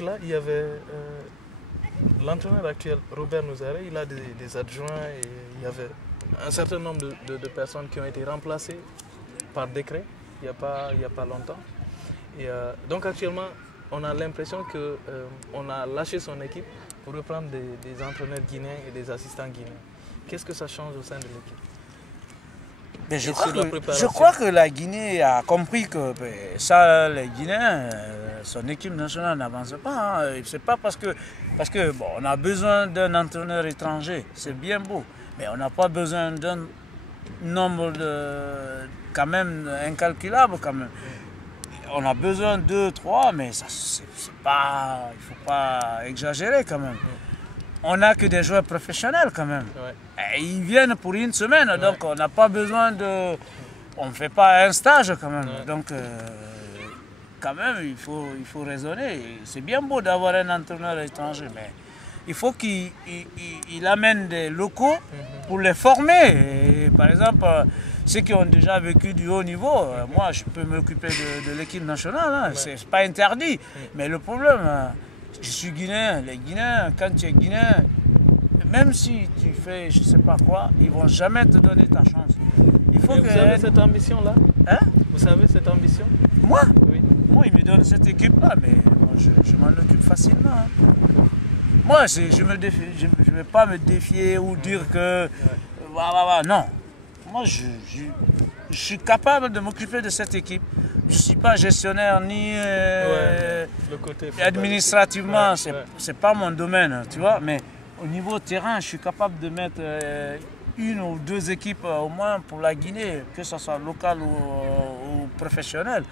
Là, il y avait l'entraîneur actuel, Robert Nouzaré, il a des adjoints et il y avait un certain nombre de personnes qui ont été remplacées par décret il n'y a pas longtemps. Et, donc actuellement, on a l'impression qu'on a lâché son équipe pour reprendre des entraîneurs guinéens et des assistants guinéens. Qu'est-ce que ça change au sein de l'équipe? Je crois que la Guinée a compris que ça, les Guinéens, son équipe nationale n'avance pas. Hein. C'est pas parce que bon, on a besoin d'un entraîneur étranger, c'est bien beau, mais on n'a pas besoin d'un nombre quand même incalculable quand même. On a besoin de 2, 3, mais ça, c'est pas, il ne faut pas exagérer quand même. On n'a que des joueurs professionnels quand même. Ouais. Et ils viennent pour une semaine, ouais. Donc on n'a pas besoin de... On ne fait pas un stage quand même. Ouais. Donc quand même, il faut raisonner. C'est bien beau d'avoir un entraîneur étranger, mais il faut qu'il amène des locaux pour les former. Et, par exemple, ceux qui ont déjà vécu du haut niveau, moi je peux m'occuper de l'équipe nationale, hein. Ouais. C'est pas interdit. Mais le problème... Je suis guinéen. Les Guinéens, quand tu es guinéen, même si tu fais je ne sais pas quoi, ils ne vont jamais te donner ta chance. Il faut que... Vous avez cette ambition-là? Hein? Vous avez cette ambition? Moi? Oui. Moi, ils me donnent cette équipe-là, mais moi, je m'en occupe facilement. Hein. Moi, je ne vais pas me défier ou dire que... Non. Moi, je suis capable de m'occuper de cette équipe. Je ne suis pas gestionnaire ni le côté administrativement, c'est pas mon domaine, tu vois. Mais au niveau terrain, je suis capable de mettre une ou deux équipes au moins pour la Guinée, que ce soit local ou professionnel.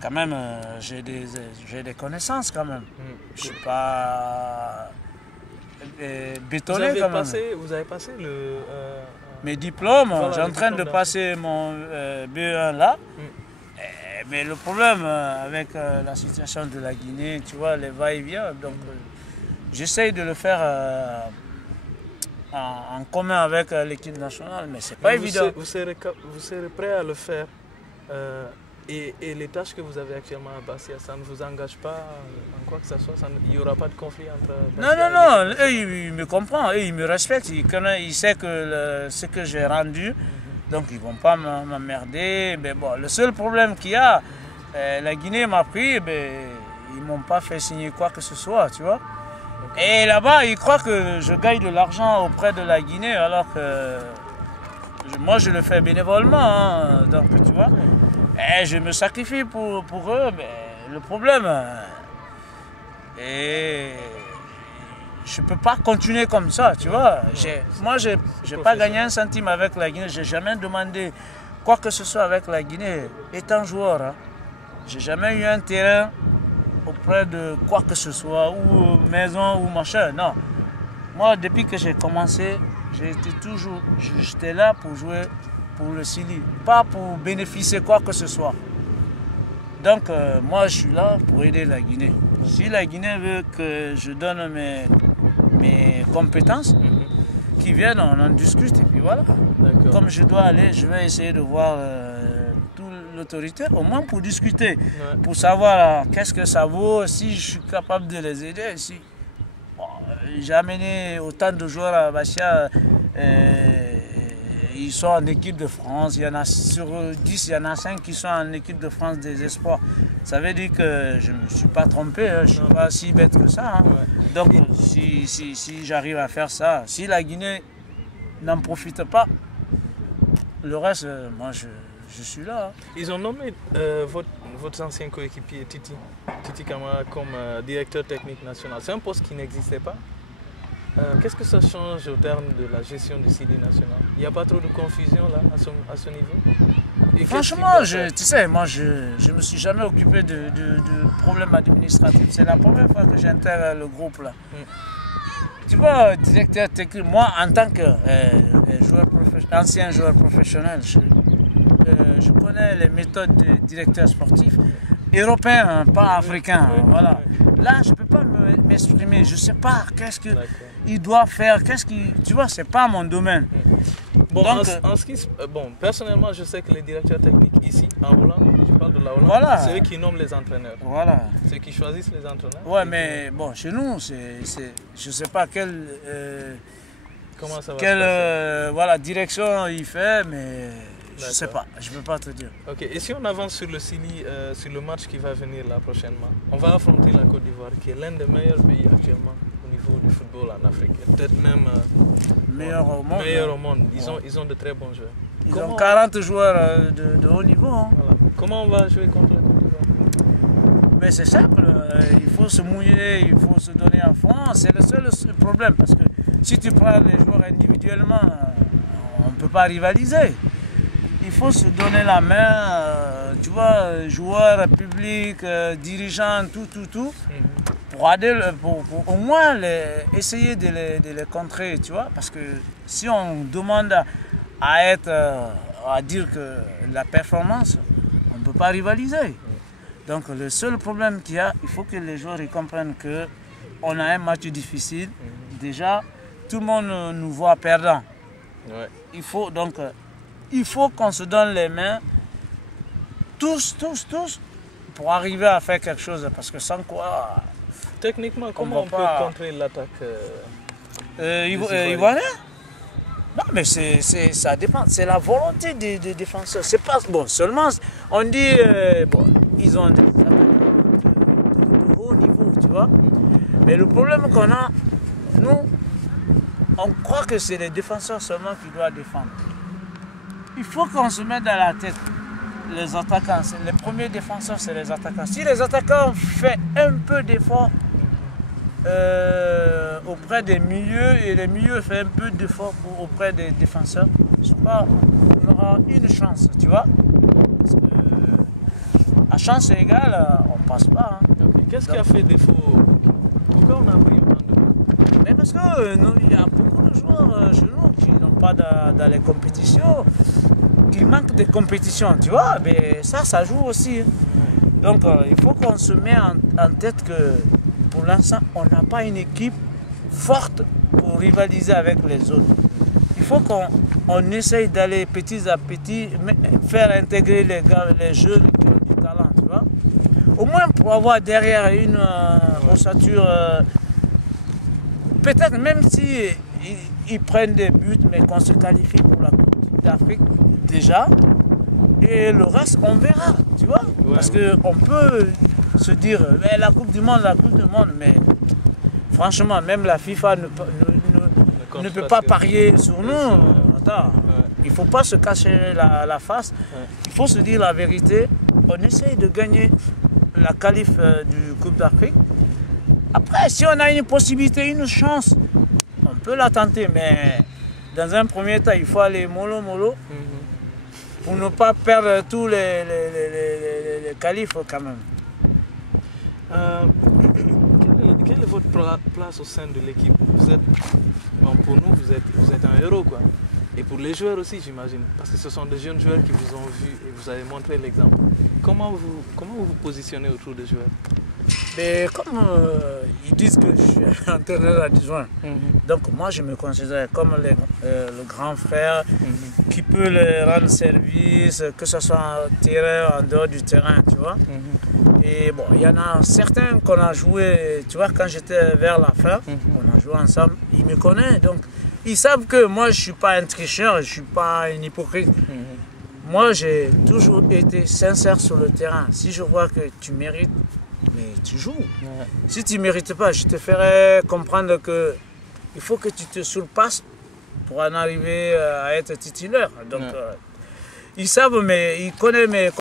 Quand même, j'ai des connaissances quand même. Je ne suis pas bétonné quand même. Vous avez passé mes diplômes, voilà, j'ai en train de passer mon BE1 là. Mais le problème avec la situation de la Guinée, tu vois, les va-et-vient, donc j'essaye de le faire en commun avec l'équipe nationale, mais c'est pas évident. Vous serez prêt à le faire et les tâches que vous avez actuellement à Bastia, ça ne vous engage pas en quoi que ce soit? Il n'y aura pas de conflit entre Bastia Non, eux, ils me comprennent, eux, ils me respectent, ils savent que ce que j'ai rendu. Donc ils ne vont pas m'emmerder. Mais bon, le seul problème qu'il y a, la Guinée m'a pris, ils ne m'ont pas fait signer quoi que ce soit, tu vois. Okay. Et là-bas, ils croient que je gagne de l'argent auprès de la Guinée, alors que moi je le fais bénévolement, hein, donc tu vois. Et je me sacrifie pour eux, mais le problème, je ne peux pas continuer comme ça, tu vois. Moi, je n'ai pas gagné un centime avec la Guinée. Je n'ai jamais demandé quoi que ce soit avec la Guinée. Étant joueur, hein, je n'ai jamais eu un terrain auprès de quoi que ce soit, ou maison, ou machin. Non. Moi, depuis que j'ai commencé, j'étais là pour jouer pour le Sili, pas pour bénéficier quoi que ce soit. Donc, moi, je suis là pour aider la Guinée. Si la Guinée veut que je donne mes compétences, qui viennent, on en discute et puis voilà. Comme je dois aller, je vais essayer de voir toute l'autorité, au moins pour discuter, pour savoir qu'est-ce que ça vaut, si je suis capable de les aider. Bon, j'ai amené autant de joueurs à Bastia, ils sont en équipe de France, il y en a sur 10, il y en a 5 qui sont en équipe de France des espoirs. Ça veut dire que je ne me suis pas trompé, hein, je ne suis pas si bête que ça. Hein. Donc si j'arrive à faire ça, si la Guinée n'en profite pas, le reste, moi je suis là. Hein. Ils ont nommé votre ancien coéquipier Titi Camara comme directeur technique national. C'est un poste qui n'existait pas. Qu'est-ce que ça change au terme de la gestion du Sili national? Il n'y a pas trop de confusion là, à ce niveau? Et franchement, tu sais, moi je ne me suis jamais occupé de problèmes administratifs. C'est la première fois que j'intègre le groupe là. Tu vois, directeur technique, moi en tant que ancien joueur professionnel, je connais les méthodes de directeur sportif européen, hein, pas africain. Hein, voilà. Là, je ne peux pas m'exprimer. Je ne sais pas qu'est-ce qu'il doit faire. Tu vois, ce n'est pas mon domaine. Bon, donc, personnellement, je sais que les directeurs techniques ici, en Hollande, parles de la Hollande. Voilà. C'est eux qui nomment les entraîneurs. Voilà. C'est eux qui choisissent les entraîneurs. Ouais, mais bon, chez nous, je ne sais pas Comment ça va se quelle passer? voilà, direction il fait, mais je ne sais D'accord. pas, je ne peux pas te dire. Ok, et si on avance sur le Sili, sur le match qui va venir là prochainement, on va affronter la Côte d'Ivoire, qui est l'un des meilleurs pays actuellement au niveau du football en Afrique. Peut-être même Meilleur au monde. meilleur au monde. Ouais. Ils ont de très bons joueurs. Ils Comment- ont 40 joueurs de haut niveau. Hein. Voilà. Comment on va jouer contre la Côte d'Ivoire? Mais c'est simple, il faut se mouiller, il faut se donner à fond. C'est le seul problème parce que si tu prends les joueurs individuellement, on ne peut pas rivaliser. Il faut se donner la main, tu vois, joueurs, public, dirigeants, tout, pour au moins essayer de les contrer, tu vois. Parce que si on demande à dire que la performance, on ne peut pas rivaliser. Donc le seul problème qu'il y a, il faut que les joueurs ils comprennent qu'on a un match difficile. Déjà, tout le monde nous voit perdants. Ouais. Il faut qu'on se donne les mains, tous, pour arriver à faire quelque chose. Parce que sans quoi... Techniquement, comment va on peut pas- contrer l'attaque Ivoiriens? Non, mais ça dépend. C'est la volonté des défenseurs. C'est pas bon. Seulement, on dit ils ont des attaquants de haut niveau, tu vois. Mais le problème qu'on a, nous, on croit que c'est les défenseurs seulement qui doivent défendre. Il faut qu'on se mette dans la tête. Les attaquants, les premiers défenseurs, c'est les attaquants. Si les attaquants font un peu d'effort auprès des milieux et les milieux font un peu d'effort auprès des défenseurs, je crois qu'on aura une chance, tu vois. Parce que à chance égale, on ne passe pas. Hein. Ok. Qu'est-ce qui a fait défaut? Pourquoi on a pris autant de buts? Mais parce qu'il y a beaucoup de joueurs chez nous qui n'ont pas dans les compétitions, qui manquent de compétition, tu vois. Mais ça joue aussi. Hein. Donc il faut qu'on se mette en tête que pour l'instant, on n'a pas une équipe forte pour rivaliser avec les autres. Il faut qu'on essaye d'aller petit à petit, faire intégrer les jeunes qui ont du talent, tu vois. Au moins pour avoir derrière une ossature, peut-être même si ils prennent des buts, mais qu'on se qualifie pour la Coupe d'Afrique déjà. Et le reste, on verra, tu vois. Ouais. Parce qu'on peut se dire, la Coupe du Monde, mais franchement, même la FIFA ne peut pas parier sur nous. Attends, Ouais. il ne faut pas se cacher la face. Ouais. Il faut se dire la vérité. On essaye de gagner la qualif du Coupe d'Afrique. Après, si on a une possibilité, une chance, on peut la tenter. Mais dans un premier temps, il faut aller mollo pour ne pas perdre tous les qualifs quand même. Quelle est votre place au sein de l'équipe? Pour nous, vous êtes un héros, quoi. Et pour les joueurs aussi, j'imagine. Parce que ce sont des jeunes joueurs qui vous ont vu et vous avez montré l'exemple. Comment vous vous positionnez autour des joueurs? Mais comme ils disent que je suis entraîneur adjoint, donc moi je me considère comme le grand frère qui peut leur rendre service, que ce soit en terrain, en dehors du terrain, tu vois. Et bon, il y en a certains qu'on a joué, tu vois, quand j'étais vers la fin, on a joué ensemble, ils me connaissent, donc ils savent que moi je ne suis pas un tricheur, je ne suis pas un hypocrite. Moi j'ai toujours été sincère sur le terrain. Si je vois que tu mérites, mais tu joues. Ouais. Si tu ne mérites pas, je te ferai comprendre que il faut que tu te surpasses pour en arriver à être titulaire. Donc, ils savent, mais ils connaissent mes